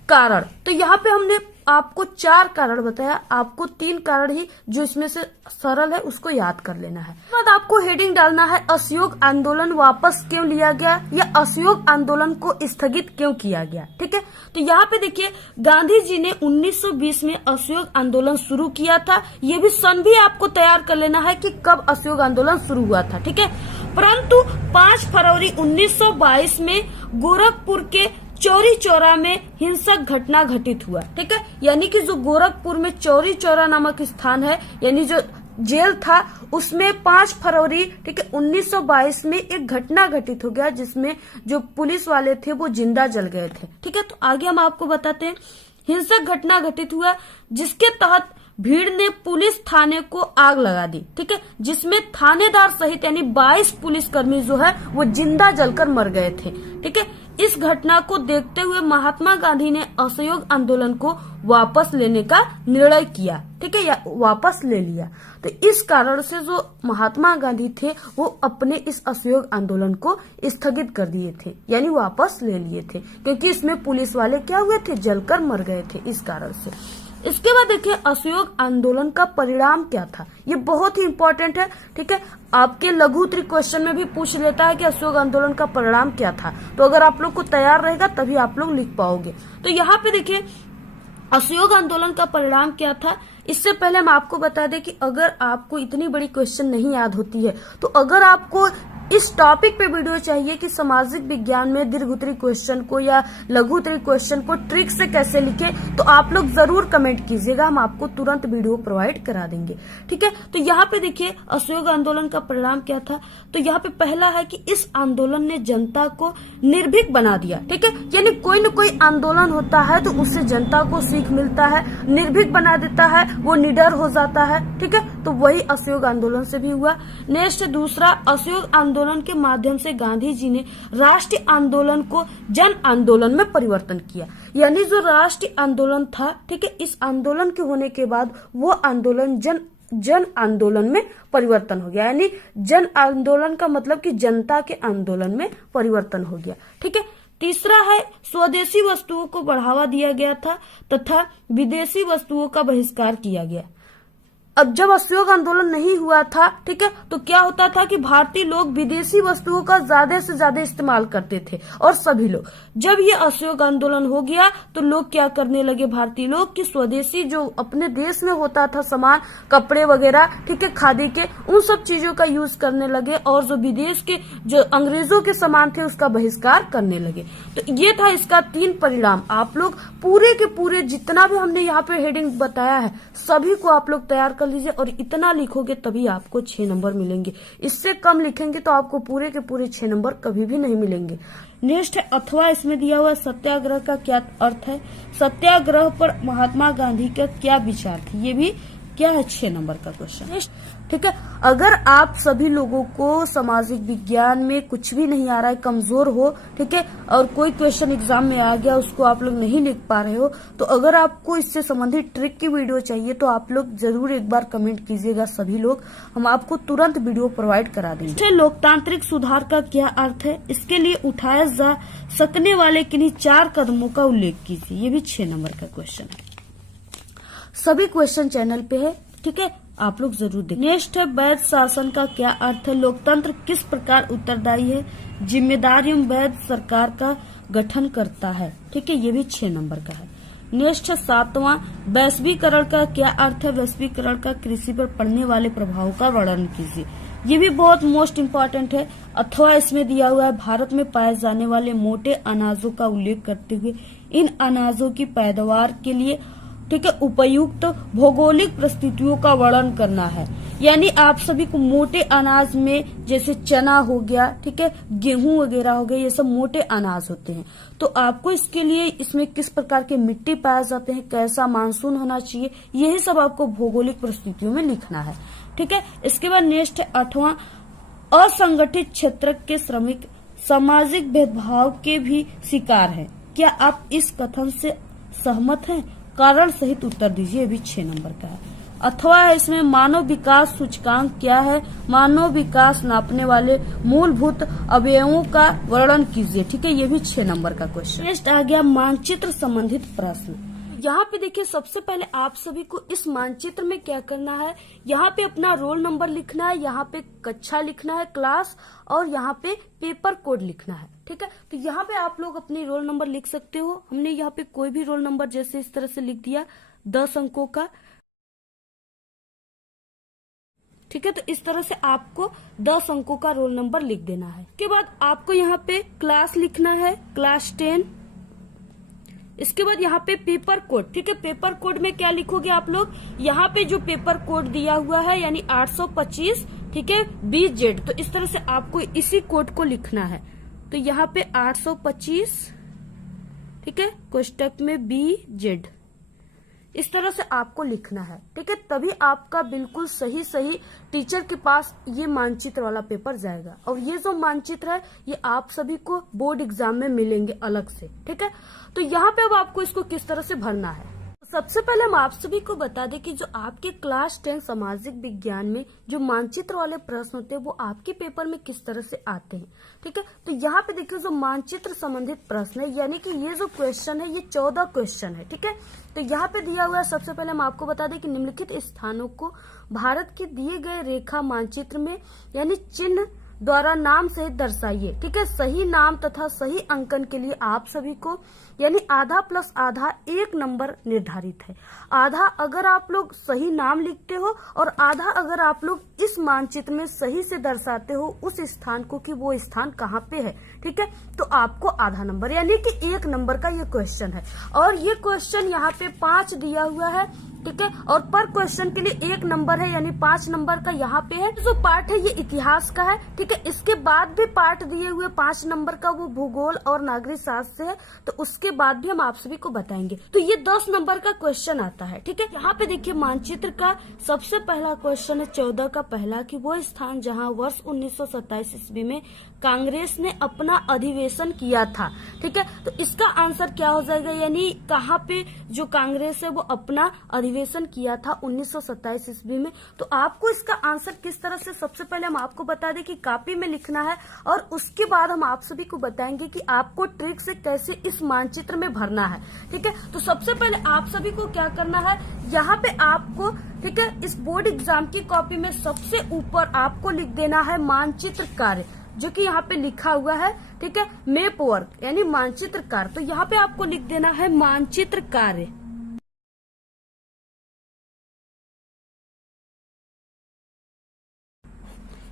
कारण। तो यहाँ पे हमने आपको 4 कारण बताया, आपको 3 कारण ही जो इसमें से सरल है उसको याद कर लेना है। बाद आपको हेडिंग डालना है असहयोग आंदोलन वापस क्यों लिया गया या असहयोग आंदोलन को स्थगित क्यों किया गया। ठीक है, तो यहाँ पे देखिए गांधी जी ने 1920 में असहयोग आंदोलन शुरू किया था। ये भी सन भी आपको तैयार कर लेना है कि कब असहयोग आंदोलन शुरू हुआ था। ठीक है, परंतु 5 फरवरी 1922 में गोरखपुर के चौरी चौरा में हिंसक घटना घटित हुआ। ठीक है, यानी कि जो गोरखपुर में चौरी चौरा नामक स्थान है, यानी जो जेल था, उसमें 5 फरवरी 1922 में एक घटना घटित हो गया, जिसमें जो पुलिस वाले थे वो जिंदा जल गए थे। ठीक है, तो आगे हम आपको बताते हैं। हिंसक घटना घटित हुआ जिसके तहत भीड़ ने पुलिस थाने को आग लगा दी। ठीक है, जिसमें थानेदार सहित यानी 22 पुलिसकर्मी जो है वो जिंदा जलकर मर गए थे। ठीक है, इस घटना को देखते हुए महात्मा गांधी ने असहयोग आंदोलन को वापस लेने का निर्णय किया। ठीक है, या वापस ले लिया। तो इस कारण से जो महात्मा गांधी थे वो अपने इस असहयोग आंदोलन को स्थगित कर दिए थे, यानी वापस ले लिए थे, क्योंकि इसमें पुलिस वाले क्या हुए थे, जलकर मर गए थे। इस कारण से इसके बाद देखिए असहयोग आंदोलन का परिणाम क्या था, ये बहुत ही इंपॉर्टेंट है। ठीक है, आपके लघु उत्तरीय क्वेश्चन में भी पूछ लेता है कि असहयोग आंदोलन का परिणाम क्या था। तो अगर आप लोग को तैयार रहेगा तभी आप लोग लिख पाओगे। तो यहाँ पे देखिए असहयोग आंदोलन का परिणाम क्या था। इससे पहले हम आपको बता दें कि अगर आपको इतनी बड़ी क्वेश्चन नहीं याद होती है, तो अगर आपको इस टॉपिक पे वीडियो चाहिए कि सामाजिक विज्ञान में दीर्घ उत्तरीय क्वेश्चन को या लघु उत्तरीय क्वेश्चन को ट्रिक से कैसे लिखे, तो आप लोग जरूर कमेंट कीजिएगा, हम आपको तुरंत वीडियो प्रोवाइड करा देंगे। ठीक है, तो यहाँ पे देखिए असहयोग आंदोलन का परिणाम क्या था। तो यहाँ पे पहला है कि इस आंदोलन ने जनता को निर्भीक बना दिया। ठीक है, यानी कोई न कोई आंदोलन होता है तो उससे जनता को सीख मिलता है, निर्भीक बना देता है, वो निडर हो जाता है। ठीक है, तो वही असहयोग आंदोलन से भी हुआ। नेक्स्ट दूसरा, असहयोग आंदोलन के माध्यम से गांधी जी ने राष्ट्रीय आंदोलन को जन आंदोलन में परिवर्तन किया। यानी जो राष्ट्रीय आंदोलन था, ठीक है, इस आंदोलन के होने के बाद वो आंदोलन जन आंदोलन में परिवर्तन हो गया। यानी जन आंदोलन का मतलब कि जनता के आंदोलन में परिवर्तन हो गया। ठीक है, तीसरा है स्वदेशी वस्तुओं को बढ़ावा दिया गया था तथा विदेशी वस्तुओं का बहिष्कार किया गया। अब जब असहयोग आंदोलन नहीं हुआ था, ठीक है, तो क्या होता था कि भारतीय लोग विदेशी वस्तुओं का ज्यादा से ज्यादा इस्तेमाल करते थे, और सभी लोग। जब ये असहयोग आंदोलन हो गया तो लोग क्या करने लगे, भारतीय लोग, कि स्वदेशी जो अपने देश में होता था सामान, कपड़े वगैरह, ठीक है, खादी के, उन सब चीजों का यूज करने लगे, और जो विदेश के जो अंग्रेजों के सामान थे उसका बहिष्कार करने लगे। तो ये था इसका 3 परिणाम। आप लोग पूरे के पूरे जितना भी हमने यहाँ पे हेडिंग बताया है सभी को आप लोग तैयार कर लीजिए, और इतना लिखोगे तभी आपको 6 नंबर मिलेंगे। इससे कम लिखेंगे तो आपको पूरे के पूरे 6 नंबर कभी भी नहीं मिलेंगे। नेक्स्ट है अथवा, इसमें दिया हुआ सत्याग्रह का क्या अर्थ है, सत्याग्रह पर महात्मा गांधी का क्या विचार थे, ये भी क्या है 6 नंबर का क्वेश्चन। ठीक है, अगर आप सभी लोगों को सामाजिक विज्ञान में कुछ भी नहीं आ रहा है, कमजोर हो, ठीक है, और कोई क्वेश्चन एग्जाम में आ गया उसको आप लोग नहीं लिख पा रहे हो, तो अगर आपको इससे संबंधित ट्रिक की वीडियो चाहिए तो आप लोग जरूर एक बार कमेंट कीजिएगा सभी लोग, हम आपको तुरंत वीडियो प्रोवाइड करा देंगे। लोकतांत्रिक सुधार का क्या अर्थ है, इसके लिए उठाए जा सकने वाले किन्हीं 4 कदमों का उल्लेख कीजिए, ये भी 6 नंबर का क्वेश्चन है। सभी क्वेश्चन चैनल पे है, ठीक है, आप लोग जरूर देखें। नेक्स्ट है वैध शासन का क्या अर्थ है, लोकतंत्र किस प्रकार उत्तरदायी है, जिम्मेदार एवं वैध सरकार का गठन करता है, ठीक है, ये भी 6 नंबर का है। नेक्स्ट है 7वां, वैश्वीकरण का क्या अर्थ है, वैश्वीकरण का कृषि पर पड़ने वाले प्रभाव का वर्णन कीजिए, ये भी बहुत मोस्ट इम्पोर्टेंट है। अथवा इसमें दिया हुआ है भारत में पाए जाने वाले मोटे अनाजों का उल्लेख करते हुए इन अनाजों की पैदावार के लिए, ठीक है, उपयुक्त भौगोलिक परिस्थितियों का वर्णन करना है। यानी आप सभी को मोटे अनाज में जैसे चना हो गया, ठीक है, गेहूं वगैरह हो गए, ये सब मोटे अनाज होते हैं। तो आपको इसके लिए इसमें किस प्रकार के मिट्टी पाए जाते हैं, कैसा मानसून होना चाहिए, यही सब आपको भौगोलिक परिस्थितियों में लिखना है। ठीक है, इसके बाद नेक्स्ट है 8वां, असंगठित क्षेत्र के श्रमिक सामाजिक भेदभाव के भी शिकार हैं, क्या आप इस कथन से सहमत हैं, कारण सहित उत्तर दीजिए, भी 6 नंबर का है। अथवा है इसमें मानव विकास सूचकांक क्या है, मानव विकास नापने वाले मूलभूत अवयवों का वर्णन कीजिए, ठीक है, ये भी 6 नंबर का क्वेश्चन। नेक्स्ट आ गया मानचित्र संबंधित प्रश्न। यहाँ पे देखिए सबसे पहले आप सभी को इस मानचित्र में क्या करना है, यहाँ पे अपना रोल नंबर लिखना है, यहाँ पे कक्षा लिखना है, क्लास, और यहाँ पे पेपर कोड लिखना है। ठीक है, तो यहाँ पे आप लोग अपने रोल नंबर लिख सकते हो। हमने यहाँ पे कोई भी रोल नंबर जैसे इस तरह से लिख दिया 10 अंकों का। ठीक है। तो इस तरह से आपको 10 अंकों का रोल नंबर लिख देना है। इसके बाद आपको यहाँ पे क्लास लिखना है, क्लास 10। इसके बाद यहाँ पे पेपर कोड, ठीक है। पेपर कोड में क्या लिखोगे आप लोग, यहाँ पे जो पेपर कोड दिया हुआ है यानी 825, ठीक है, BZ। तो इस तरह से आपको इसी कोड को लिखना है। तो यहाँ पे 825, ठीक है, कोष्टक में BZ, इस तरह से आपको लिखना है, ठीक है। तभी आपका बिल्कुल सही सही टीचर के पास ये मानचित्र वाला पेपर जाएगा। और ये जो मानचित्र है ये आप सभी को बोर्ड एग्जाम में मिलेंगे अलग से, ठीक है। तो यहाँ पे अब आपको इसको किस तरह से भरना है, सबसे पहले हम आप सभी को बता दें कि जो आपके क्लास 10 सामाजिक विज्ञान में जो मानचित्र वाले प्रश्न होते हैं वो आपके पेपर में किस तरह से आते हैं, ठीक है। तो यहाँ पे देखिए जो मानचित्र संबंधित प्रश्न है यानी कि ये जो क्वेश्चन है ये 14 क्वेश्चन है, ठीक है। तो यहाँ पे दिया हुआ है, सबसे पहले हम आपको बता दें कि निम्नलिखित स्थानों को भारत के दिए गए रेखा मानचित्र में यानी चिन्ह द्वारा नाम सहित दर्शाइए, ठीक है। सही नाम तथा सही अंकन के लिए आप सभी को यानी आधा प्लस आधा 1 नंबर निर्धारित है। आधा अगर आप लोग सही नाम लिखते हो और आधा अगर आप लोग इस मानचित्र में सही से दर्शाते हो उस स्थान को कि वो स्थान कहाँ पे है, ठीक है, तो आपको आधा नंबर यानी कि 1 नंबर का ये क्वेश्चन है। और ये क्वेश्चन यहाँ पे 5 दिया हुआ है, ठीक है, और पर क्वेश्चन के लिए 1 नंबर है यानी 5 नंबर का यहाँ पे है। जो पार्ट है ये इतिहास का है, ठीक है। इसके बाद भी पार्ट दिए हुए 5 नंबर का वो भूगोल और नागरिक शास्त्र से है, तो उसके बाद भी हम आप सभी को बताएंगे। तो ये 10 नंबर का क्वेश्चन आता है, ठीक है। यहाँ पे देखिए मानचित्र का सबसे पहला क्वेश्चन है 14 का पहला कि वो स्थान जहाँ वर्ष 1927 ईस्वी में कांग्रेस ने अपना अधिवेशन किया था, ठीक है। तो इसका आंसर क्या हो जाएगा, यानी कहाँ पे जो कांग्रेस है वो अपना अधिवेशन किया था 1927 ईस्वी में। तो आपको इसका आंसर किस तरह से, सबसे पहले हम आपको बता दें कि कॉपी में लिखना है और उसके बाद हम आप सभी को बताएंगे कि आपको ट्रिक से कैसे इस मानचित्र में भरना है, ठीक है। तो सबसे पहले आप सभी को क्या करना है, यहाँ पे आपको, ठीक है, इस बोर्ड एग्जाम की कॉपी में सबसे ऊपर आपको लिख देना है मानचित्र कार्य, जो कि यहाँ पे लिखा हुआ है, ठीक है, मैप वर्क यानी मानचित्र कार्य। तो यहाँ पे आपको लिख देना है मानचित्र कार्य।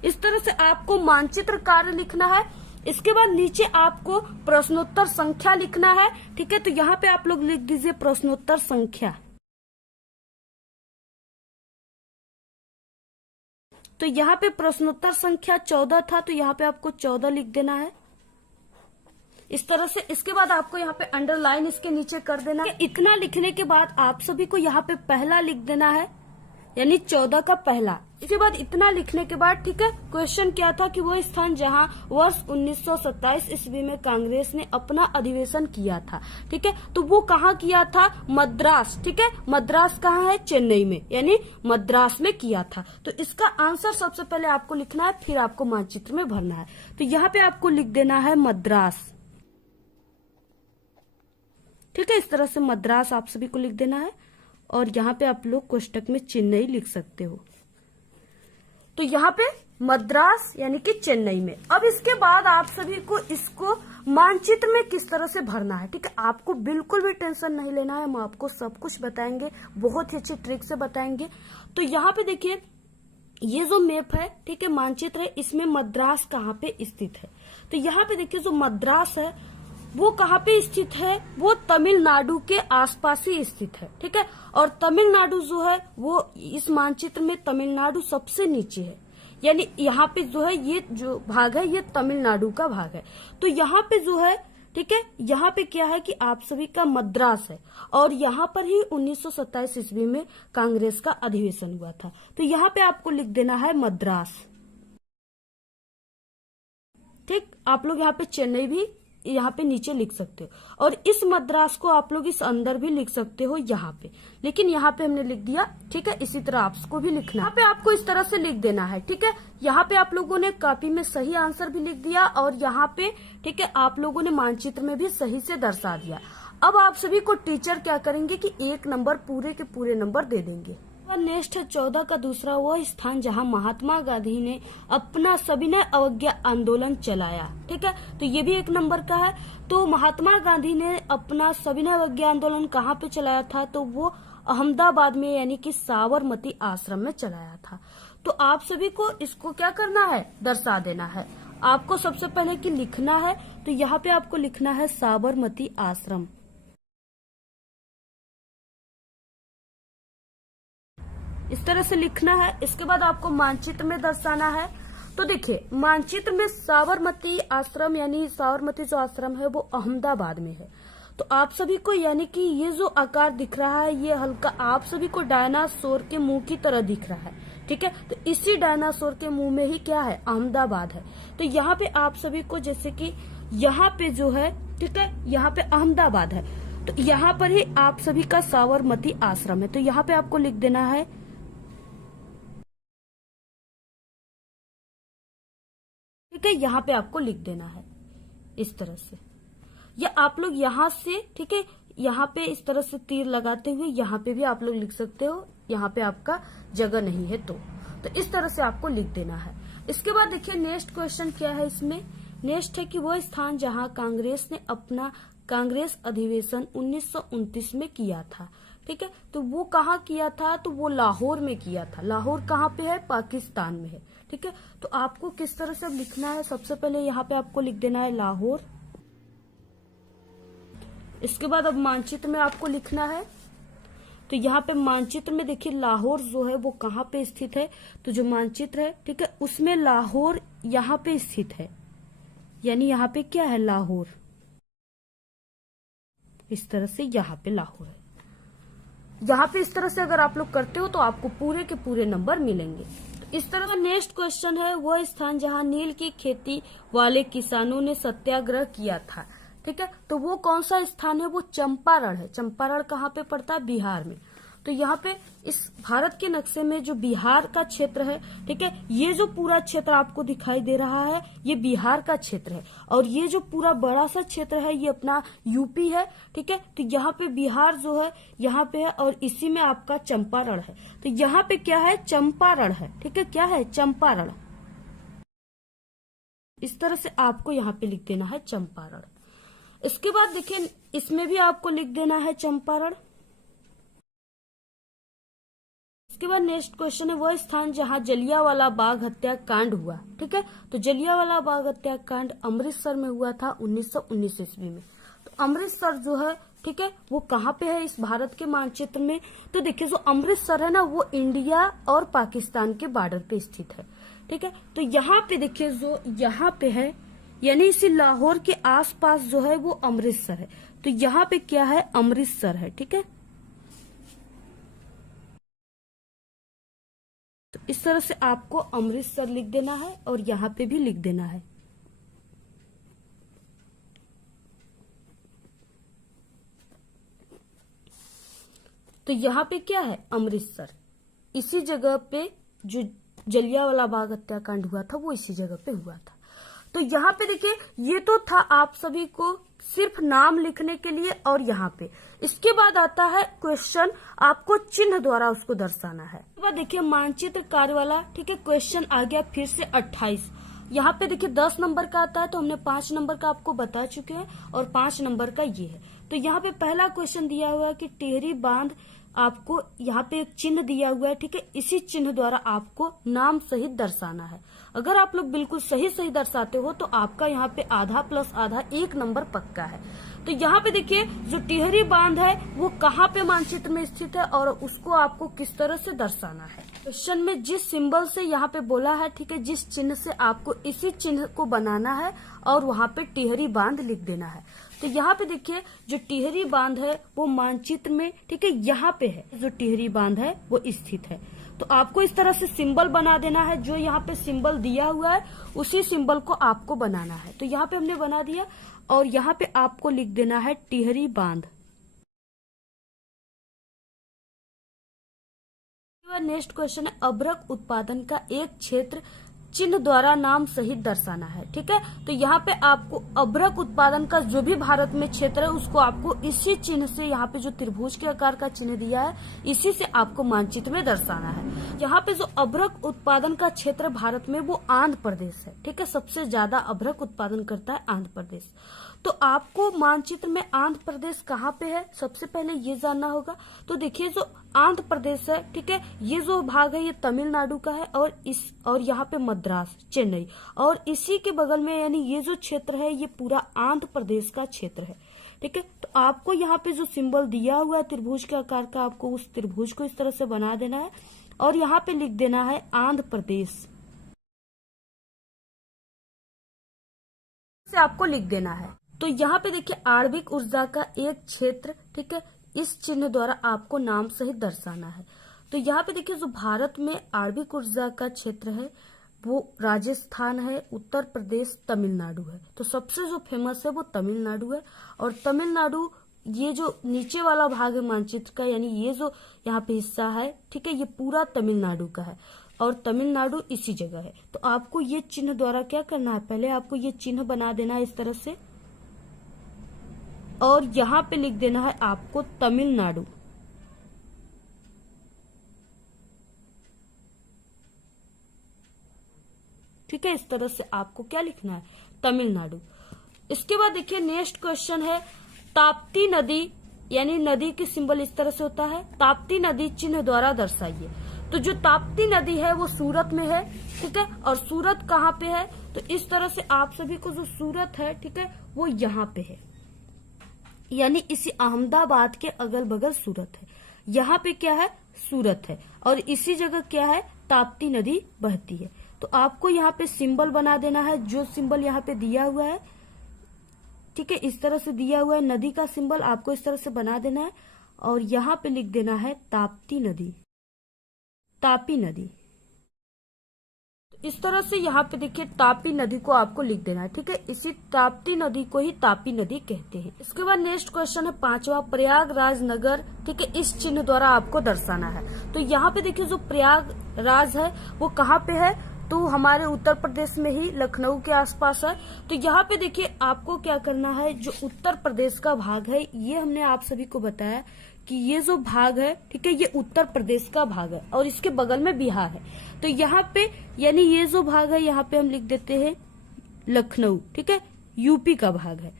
इस तरह से आपको मानचित्र कार्य लिखना है। इसके बाद नीचे आपको प्रश्नोत्तर संख्या लिखना है, ठीक है। तो यहाँ पे आप लोग लिख दीजिए प्रश्नोत्तर संख्या। तो यहाँ पे प्रश्नोत्तर संख्या 14 था, तो यहाँ पे आपको 14 लिख देना है इस तरह से। इसके बाद आपको यहाँ पे अंडरलाइन इसके नीचे कर देना है। इतना लिखने के बाद आप सभी को यहाँ पे पहला लिख देना है यानी 14 का पहला। इसके बाद इतना लिखने के बाद, ठीक है, क्वेश्चन क्या था कि वो स्थान जहां वर्ष 1927 ईस्वी में कांग्रेस ने अपना अधिवेशन किया था, ठीक है। तो वो कहाँ किया था, मद्रास, ठीक है। मद्रास कहाँ है, चेन्नई में, यानी मद्रास में किया था। तो इसका आंसर सबसे पहले आपको लिखना है, फिर आपको मानचित्र में भरना है। तो यहाँ पे आपको लिख देना है मद्रास, ठीक है। इस तरह से मद्रास आप सभी को लिख देना है और यहाँ पे आप लोग कोष्टक में चेन्नई लिख सकते हो। तो यहाँ पे मद्रास यानी कि चेन्नई में। अब इसके बाद आप सभी को इसको मानचित्र में किस तरह से भरना है, ठीक है। आपको बिल्कुल भी टेंशन नहीं लेना है, हम आपको सब कुछ बताएंगे, बहुत ही अच्छी ट्रिक से बताएंगे। तो यहाँ पे देखिए ये जो मैप है, ठीक है, मानचित्र है, इसमें मद्रास कहाँ पे स्थित है। तो यहाँ पे देखिए जो मद्रास है वो कहाँ पे स्थित है, वो तमिलनाडु के आसपास ही स्थित है, ठीक है। और तमिलनाडु जो है वो इस मानचित्र में तमिलनाडु सबसे नीचे है, यानी यहाँ पे जो है ये जो भाग है ये तमिलनाडु का भाग है। तो यहाँ पे जो है, ठीक है, यहाँ पे क्या है कि आप सभी का मद्रास है और यहाँ पर ही 1927 ईस्वी में कांग्रेस का अधिवेशन हुआ था। तो यहाँ पे आपको लिख देना है मद्रास, ठीक। आप लोग यहाँ पे चेन्नई भी यहाँ पे नीचे लिख सकते हो और इस मद्रास को आप लोग इस अंदर भी लिख सकते हो यहाँ पे, लेकिन यहाँ पे हमने लिख दिया, ठीक है। इसी तरह आपको भी लिखना, यहाँ पे आपको इस तरह से लिख देना है, ठीक है। यहाँ पे आप लोगों ने कॉपी में सही आंसर भी लिख दिया और यहाँ पे, ठीक है, आप लोगों ने मानचित्र में भी सही से दर्शा दिया। अब आप सभी को टीचर क्या करेंगे कि 1 नंबर पूरे के पूरे नंबर दे देंगे। नेक्स्ट है 14 का दूसरा वो स्थान जहां महात्मा गांधी ने अपना सविनय अवज्ञा आंदोलन चलाया, ठीक है। तो ये भी 1 नंबर का है। तो महात्मा गांधी ने अपना सविनय अवज्ञा आंदोलन कहाँ पे चलाया था, तो वो अहमदाबाद में यानी कि साबरमती आश्रम में चलाया था। तो आप सभी को इसको क्या करना है, दर्शा देना है। आपको सबसे पहले कि लिखना है, तो यहाँ पे आपको लिखना है साबरमती आश्रम। इस तरह से लिखना है। इसके बाद आपको मानचित्र में दर्शाना है। तो देखिए मानचित्र में साबरमती आश्रम यानी साबरमती जो आश्रम है वो अहमदाबाद में है। तो आप सभी को यानी कि ये जो आकार दिख रहा है ये हल्का आप सभी को डायनासोर के मुंह की तरह दिख रहा है, ठीक है। तो इसी डायनासोर के मुंह में ही क्या है, अहमदाबाद है। तो यहाँ पे आप सभी को जैसे कि यहाँ पे जो है, ठीक है, यहाँ पे अहमदाबाद है, तो यहाँ पर ही आप सभी का साबरमती आश्रम है। तो यहाँ पे आपको लिख देना है, ठीक है, यहाँ पे आपको लिख देना है इस तरह से, या आप लोग यहाँ से, ठीक है, यहाँ पे इस तरह से तीर लगाते हुए यहाँ पे भी आप लोग लिख सकते हो, यहाँ पे आपका जगह नहीं है तो इस तरह से आपको लिख देना है। इसके बाद देखिए नेक्स्ट क्वेश्चन क्या है इसमें। नेक्स्ट है कि वह स्थान जहाँ कांग्रेस ने अपना कांग्रेस अधिवेशन 1929 में किया था, ठीक है। तो वो कहाँ किया था, तो वो लाहौर में किया था। लाहौर कहाँ पे है, पाकिस्तान में है, ठीक है। तो आपको किस तरह से अब लिखना है, सबसे पहले यहाँ पे आपको लिख देना है लाहौर। इसके बाद अब मानचित्र में आपको लिखना है। तो यहाँ पे मानचित्र में देखिए लाहौर जो है वो कहाँ पे स्थित है, तो जो मानचित्र है, ठीक है, उसमें लाहौर यहाँ पे स्थित है, यानी यहाँ पे क्या है, लाहौर। इस तरह से यहाँ पे लाहौर है। यहाँ पे इस तरह से अगर आप लोग करते हो तो आपको पूरे के पूरे नंबर मिलेंगे। तो इस तरह का नेक्स्ट क्वेश्चन है, वह स्थान जहाँ नील की खेती वाले किसानों ने सत्याग्रह किया था, ठीक है। तो वो कौन सा स्थान है, वो चंपारण है। चंपारण कहाँ पे पड़ता है, बिहार में। तो यहाँ पे इस भारत के नक्शे में जो बिहार का क्षेत्र है, ठीक है, ये जो पूरा क्षेत्र आपको दिखाई दे रहा है ये बिहार का क्षेत्र है, और ये जो पूरा बड़ा सा क्षेत्र है ये अपना यूपी है, ठीक है। तो यहाँ पे बिहार जो है यहाँ पे है, और इसी में आपका चंपारण है। तो यहाँ पे क्या है, चंपारण है, ठीक है, क्या है, चंपारण। इस तरह से आपको यहाँ पे लिख देना है चंपारण। इसके बाद देखिए इसमें भी आपको लिख देना है चंपारण। इसके बाद नेक्स्ट क्वेश्चन है, वह स्थान जहां जलियांवाला बाग हत्याकांड हुआ, ठीक है। तो जलियांवाला बाग हत्याकांड अमृतसर में हुआ था 1919 ईस्वी में। तो अमृतसर जो है, ठीक है, वो कहाँ पे है इस भारत के मानचित्र में। तो देखिए जो अमृतसर है ना वो इंडिया और पाकिस्तान के बॉर्डर पे स्थित है, ठीक है। तो यहाँ पे देखिए जो यहाँ पे है यानी इसी लाहौर के आसपास जो है वो अमृतसर है। तो यहाँ पे क्या है, अमृतसर है, ठीक है। तो इस तरह से आपको अमृतसर लिख देना है और यहाँ पे भी लिख देना है। तो यहाँ पे क्या है, अमृतसर। इसी जगह पे जो जलियांवाला बाग हत्याकांड हुआ था वो इसी जगह पे हुआ था। तो यहाँ पे देखिए ये तो था आप सभी को सिर्फ नाम लिखने के लिए, और यहाँ पे इसके बाद आता है क्वेश्चन, आपको चिन्ह द्वारा उसको दर्शाना है। इसके बाद देखिए मानचित्र कार्य वाला, ठीक है, क्वेश्चन आ गया फिर से 28। यहाँ पे देखिए 10 नंबर का आता है, तो हमने 5 नंबर का आपको बता चुके हैं, और 5 नंबर का ये है। तो यहाँ पे पहला क्वेश्चन दिया हुआ है कि टिहरी बांध, आपको यहाँ पे एक चिन्ह दिया हुआ है, ठीक है। इसी चिन्ह द्वारा आपको नाम सहित दर्शाना है। अगर आप लोग बिल्कुल सही दर्शाते हो तो आपका यहाँ पे आधा प्लस आधा 1 नंबर पक्का है। तो यहाँ पे देखिए जो टिहरी बांध है वो कहाँ पे मानचित्र में स्थित है और उसको आपको किस तरह से दर्शाना है। क्वेश्चन में जिस सिंबल से यहाँ पे बोला है, ठीक है, जिस चिन्ह से आपको इसी चिन्ह को बनाना है और वहाँ पे टिहरी बांध लिख देना है। तो यहाँ पे देखिए जो टिहरी बांध है वो मानचित्र में, ठीक है, यहाँ पे है जो टिहरी बांध है वो स्थित है। तो आपको इस तरह से सिंबल बना देना है, जो यहाँ पे सिंबल दिया हुआ है उसी सिंबल को आपको बनाना है। तो यहाँ पे हमने बना दिया, और यहाँ पे आपको लिख देना है टिहरी बांध। नेक्स्ट क्वेश्चन है, अभ्रक उत्पादन का एक क्षेत्र चिन्ह द्वारा नाम सहित दर्शाना है, ठीक है। तो यहाँ पे आपको अभ्रक उत्पादन का जो भी भारत में क्षेत्र है उसको आपको इसी चिन्ह से, यहाँ पे जो त्रिभुज के आकार का चिन्ह दिया है इसी से आपको मानचित्र में दर्शाना है। यहाँ पे जो अभ्रक उत्पादन का क्षेत्र भारत में वो आंध्र प्रदेश है, ठीक है। सबसे ज्यादा अभ्रक उत्पादन करता है आंध्र प्रदेश। तो आपको मानचित्र में आंध्र प्रदेश कहाँ पे है सबसे पहले ये जानना होगा। तो देखिए जो आंध्र प्रदेश है, ठीक है, ये जो भाग है ये तमिलनाडु का है और यहाँ पे मद्रास, चेन्नई, और इसी के बगल में यानी ये जो क्षेत्र है ये पूरा आंध्र प्रदेश का क्षेत्र है। ठीक है, तो आपको यहाँ पे जो सिंबल दिया हुआ है त्रिभुज के आकार का, आपको उस त्रिभुज को इस तरह से बना देना है और यहाँ पे लिख देना है आंध्र प्रदेश से आपको लिख देना है। तो यहाँ पे देखिए आणविक ऊर्जा का एक क्षेत्र, ठीक है, इस चिन्ह द्वारा आपको नाम सहित दर्शाना है। तो यहाँ पे देखिए जो भारत में आणविक ऊर्जा का क्षेत्र है वो राजस्थान है, उत्तर प्रदेश, तमिलनाडु है। तो सबसे जो फेमस है वो तमिलनाडु है और तमिलनाडु ये जो नीचे वाला भाग है मानचित्र का यानी ये जो यहाँ पे हिस्सा है, ठीक है, ये पूरा तमिलनाडु का है और तमिलनाडु इसी जगह है। तो आपको ये चिन्ह द्वारा क्या करना है, पहले आपको ये चिन्ह बना देना है इस तरह से और यहाँ पे लिख देना है आपको तमिलनाडु। ठीक है, इस तरह से आपको क्या लिखना है, तमिलनाडु। इसके बाद देखिए नेक्स्ट क्वेश्चन है ताप्ती नदी, यानी नदी की सिंबल इस तरह से होता है, ताप्ती नदी चिन्ह द्वारा दर्शाइए। तो जो ताप्ती नदी है वो सूरत में है, ठीक है, और सूरत कहाँ पे है, तो इस तरह से आप सभी को जो सूरत है, ठीक है, वो यहाँ पे है, यानी इसी अहमदाबाद के अगल बगल सूरत है। यहाँ पे क्या है, सूरत है और इसी जगह क्या है, ताप्ती नदी बहती है। तो आपको यहाँ पे सिंबल बना देना है, जो सिंबल यहाँ पे दिया हुआ है, ठीक है, इस तरह से दिया हुआ है नदी का सिंबल, आपको इस तरह से बना देना है और यहाँ पे लिख देना है ताप्ती नदी, तापी नदी। इस तरह से यहाँ पे देखिए तापी नदी को आपको लिख देना है, ठीक है, इसी ताप्ती नदी को ही तापी नदी कहते हैं। इसके बाद नेक्स्ट क्वेश्चन है पांचवा, प्रयागराज नगर, ठीक है, इस चिन्ह द्वारा आपको दर्शाना है। तो यहाँ पे देखिए जो प्रयागराज है वो कहाँ पे है, तो हमारे उत्तर प्रदेश में ही लखनऊ के आसपास है। तो यहाँ पे देखिए आपको क्या करना है, जो उत्तर प्रदेश का भाग है ये हमने आप सभी को बताया कि ये जो भाग है, ठीक है, ये उत्तर प्रदेश का भाग है और इसके बगल में बिहार है। तो यहाँ पे यानी ये जो भाग है यहाँ पे हम लिख देते हैं लखनऊ, ठीक है, यूपी का भाग है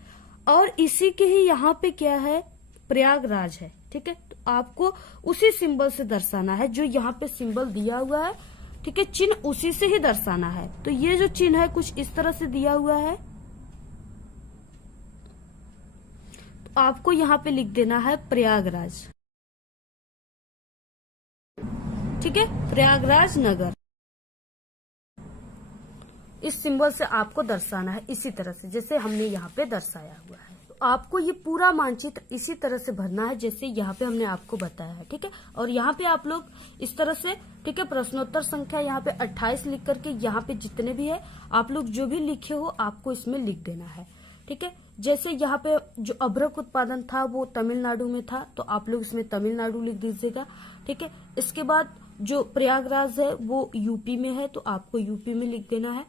और इसी के ही यहाँ पे क्या है, प्रयागराज है। ठीक है, तो आपको उसी सिंबल से दर्शाना है, जो यहाँ पे सिंबल दिया हुआ है, ठीक है, चिन्ह उसी से ही दर्शाना है। तो ये जो चिन्ह है कुछ इस तरह से दिया हुआ है, तो आपको यहाँ पे लिख देना है प्रयागराज, ठीक है, प्रयागराज नगर। इस सिंबल से आपको दर्शाना है इसी तरह से जैसे हमने यहाँ पे दर्शाया हुआ है। तो आपको ये पूरा मानचित्र इसी तरह से भरना है जैसे यहाँ पे हमने आपको बताया है, ठीक है। और यहाँ पे आप लोग इस तरह से, ठीक है, प्रश्नोत्तर संख्या यहाँ पे 28 लिख करके यहाँ पे जितने भी है आप लोग जो भी लिखे हो आपको इसमें लिख देना है, ठीक है। जैसे यहाँ पे जो अभ्रक उत्पादन था वो तमिलनाडु में था, तो आप लोग इसमें तमिलनाडु लिख दीजिएगा, ठीक है। इसके बाद जो प्रयागराज है वो यूपी में है, तो आपको यूपी में लिख देना है,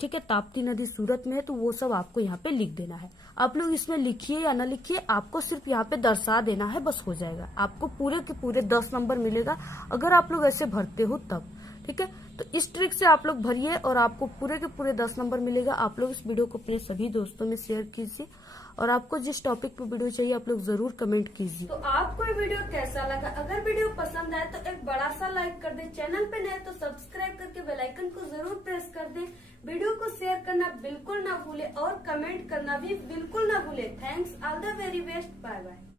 ठीक है। ताप्ती नदी सूरत में है, तो वो सब आपको यहाँ पे लिख देना है। आप लोग इसमें लिखिए या ना लिखिए, आपको सिर्फ यहाँ पे दर्शा देना है, बस हो जाएगा। आपको पूरे के पूरे 10 नंबर मिलेगा अगर आप लोग ऐसे भरते हो तब, ठीक है। तो इस ट्रिक से आप लोग भरिए और आपको पूरे के पूरे 10 नंबर मिलेगा। आप लोग इस वीडियो को अपने सभी दोस्तों में शेयर कीजिए और आपको जिस टॉपिक पे वीडियो चाहिए आप लोग जरूर कमेंट कीजिए। तो आपको ये वीडियो कैसा लगा? अगर वीडियो पसंद आए तो एक बड़ा सा लाइक कर दें, चैनल पे नए तो सब्सक्राइब करके बेल आइकन को जरूर प्रेस कर दें। वीडियो को शेयर करना बिल्कुल ना भूले और कमेंट करना भी बिल्कुल ना भूले। Thanks, all the very best, bye bye.